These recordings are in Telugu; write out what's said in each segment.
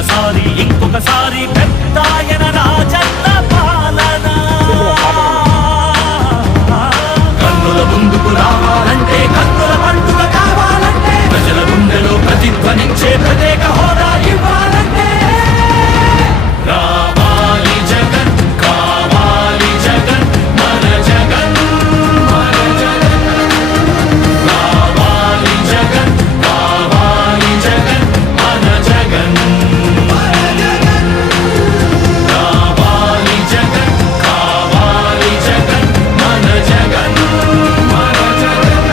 మళ్ళొకసారి ఇంకొకసారి పెద్దాయన రాజన్న పాలన కన్నుల ముందుకు రావాలంటే కన్నుల పండుగ కావాలంటే ప్రజల గుండెలో ప్రతిధ్వనించే ప్రత్యేక హోదా ఇవ్వాలంటే రావాలి జగన్ కావాలి జగన్ మన జగన్ మన జగన్ రావాలి జగన్ కావాలి జగన్ మన జగన్ రావాలి జగన్ కావాలి జగన్ మన జగన్ మన జగన్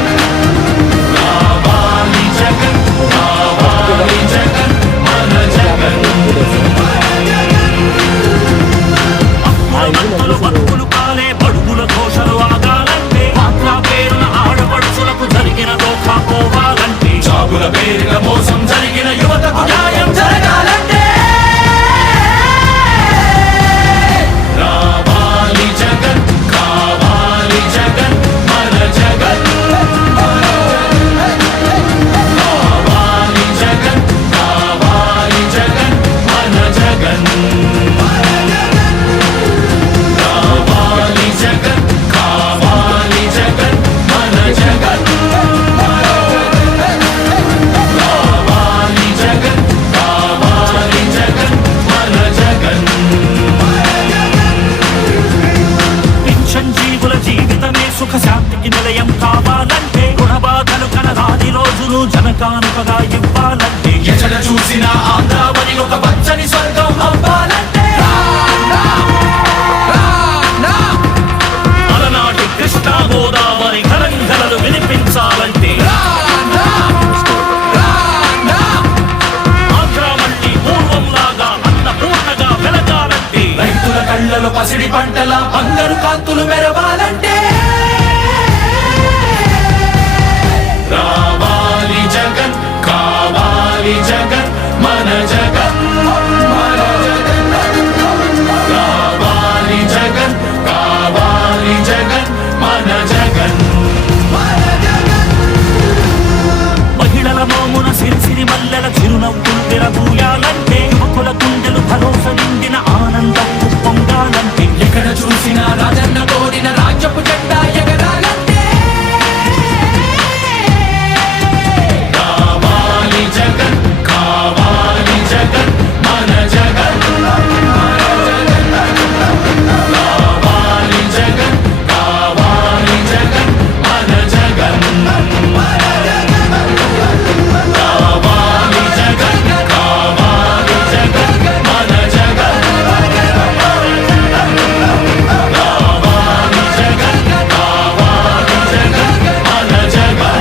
రావాలి జగన్ కావాలి జగన్ మన జగన్ అప్పులు బతుకులు కాలే బడుగుల ఘోషలు ఆగాలంటే మాత్రా పేరున ఆడపడుచులకు జరిగిన దోఖా పోవాలంటే జాబుల పేరున మోసం జరిగిన యువతకు న్యాయం జరగాలంటే రావాలి జగన్ కావాలి జగన్ మన జగన్ కావాలి జగన్ కావాలి జగన్ మన జగన్ రావాలి జగన్ కావాలి జగన్ మన జగన్ రావాలి జగన్ కావాలి జగన్ మన జగన్ పెన్షన్ జీవుల జీవితమే సుఖ శాంతికి నిలయం కావాలంటే రుణబాధలు కనరాని రోజులు జనకానుకగా ఇవ్వాలంటే ఎక్కడ చూసినా ఆంధ్రావని ఒక పచ్చని స్వర్గం అవ్వాలంటే అలనాటి కృష్ణా గోదావరి కలంకలలు వినిపించాలంటే ఆంధ్రా మళ్ళీ పూర్వంలాగా అన్నపూర్ణగా వెలగాలంటే రైతుల కళ్ళలో పసిడి పంటల బంగారు కాంతులు మెరవాలంటే రావాలి జగన్ కావాలి జగన్ మన జగన్ మన జగన్ రావాలి జగన్ కావాలి జగన్ మన జగన్ మహిళల మోమున సిరిసిరి మల్లెల చిరునవ్వులు విరబూయాలంటే యువకుల గుండెలు భరోసా నిండిన ఆనందం పొంగాలంటే ఎక్కడ చూసినా రాజన్న కోరిన రాజ్యపు జెండా ఎగరాలంటే రావాలి జగన్ కావాలి జగన్ మన జగన్ రావాలి జగన్ కావాలి జగన్ మన జగన్ రావాలి జగన్ కావాలి జగన్ మన జగన్ రావాలి జగన్ కావాలి జగన్ మన జగన్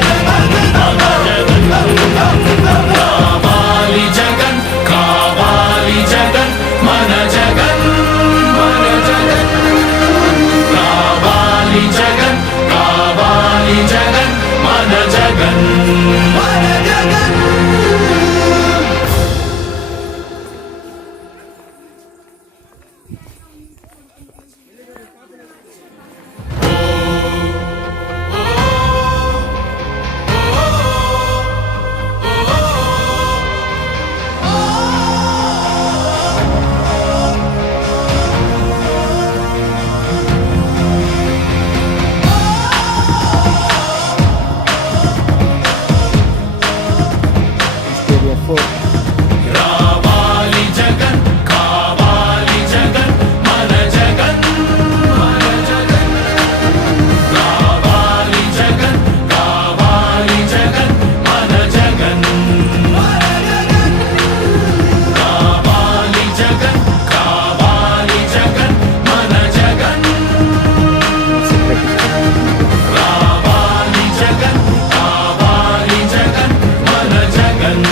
రావాలి జగన్ కావాలి జగన్ మన జగన్ మన జగన్ రావాలి జగన్ కావాలి జగన్ మన జగన్ మన జగన్ రావాలి జగన్ కావాలి జగన్ మన జగన్ మన జగన్ రావాలి జగన్ కావాలి జగన్ మన జగన్ రావాలి జగన్ కావాలి జగన్ మన జగన్ రావాలి జగన్ కావాలి జగన్ మన జగన్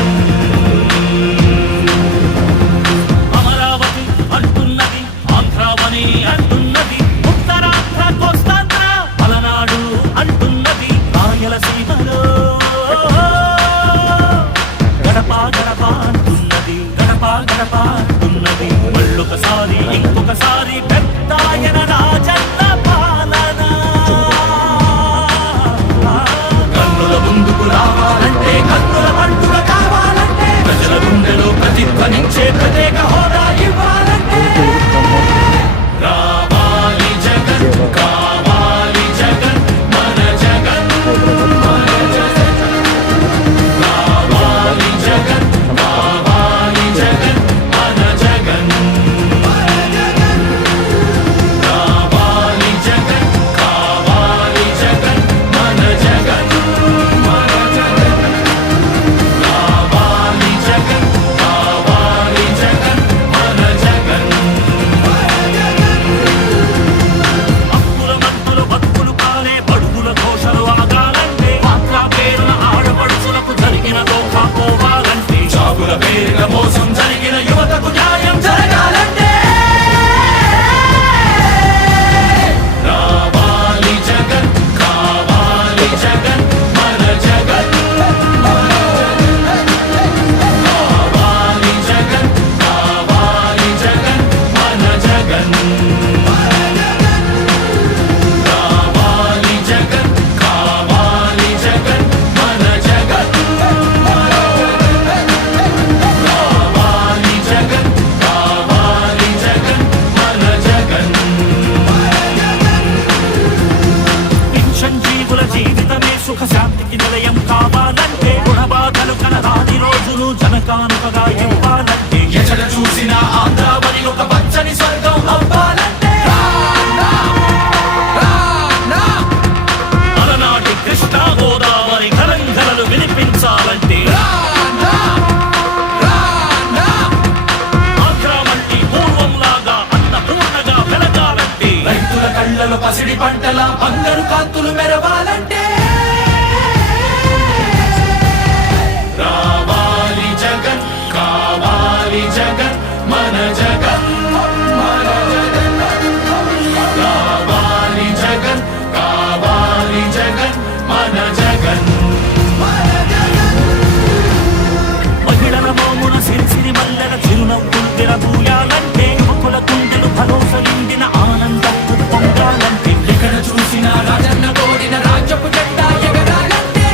అమరావతి అంటున్నది ఆంధ్రావని అంటున్నది ఉత్తరాంధ్ర కోస్తాంధ్ర పలనాడు అంటున్నది రాయలసీమలో గడప గడప అంటున్నది గడప గడప అంటున్నది మళ్ళొకసారి ఇంకొకసారి పెద్దాయన రాజన్న పాలన కన్నుల ముందుకు రావాలంటే కన్నుల పండుగ కావాలంటే ప్రజల గుండెలో ప్రతిధ్వనించే పసిడి పంటల బంగారు కాంతులు మెరవాలంటే రావాలి జగన్, కావాలి జగన్, మన జగన్, మన జగన్. రావాలి జగన్, కావాలి జగన్, మన జగన్. మహిళల మోమున సిరిసిరి మల్లెల చిరునవ్వులు తెరబూయాలంటే యువకుల గుండెలు భరోసలిందిన ఆనందం పొందాలంటే ఎక్కడ చూసినా రాజన్న కోరిన రాజ్యపు జెండా ఎగరాలంటే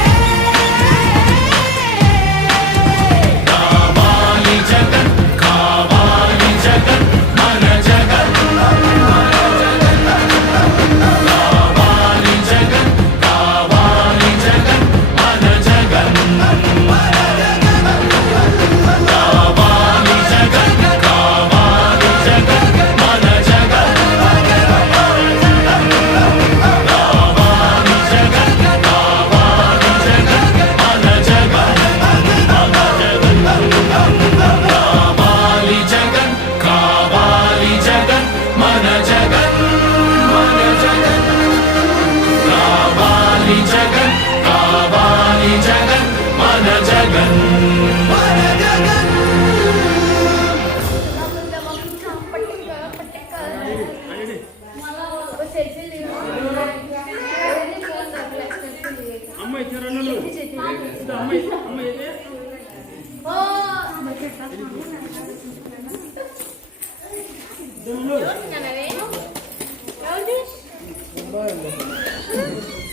కావాలి జగన్, కావాలి జగన్, మన జగన్, మన జగన్. కావాలి జగన్, కావాలి జగన్, మన జగన్, మన జగన్. కావాలి జగన్, కావాలి జగన్, మన జగన్. కావాలి జగన్, కావాలి జగన్, మన జగన్, మన జగన్. కావాలి జగన్, కావాలి జగన్, మన జగన్, మన జగన్. కావాలి జగన్, కావాలి జగన్, మన జగన్, మన జగన్. ఎవరు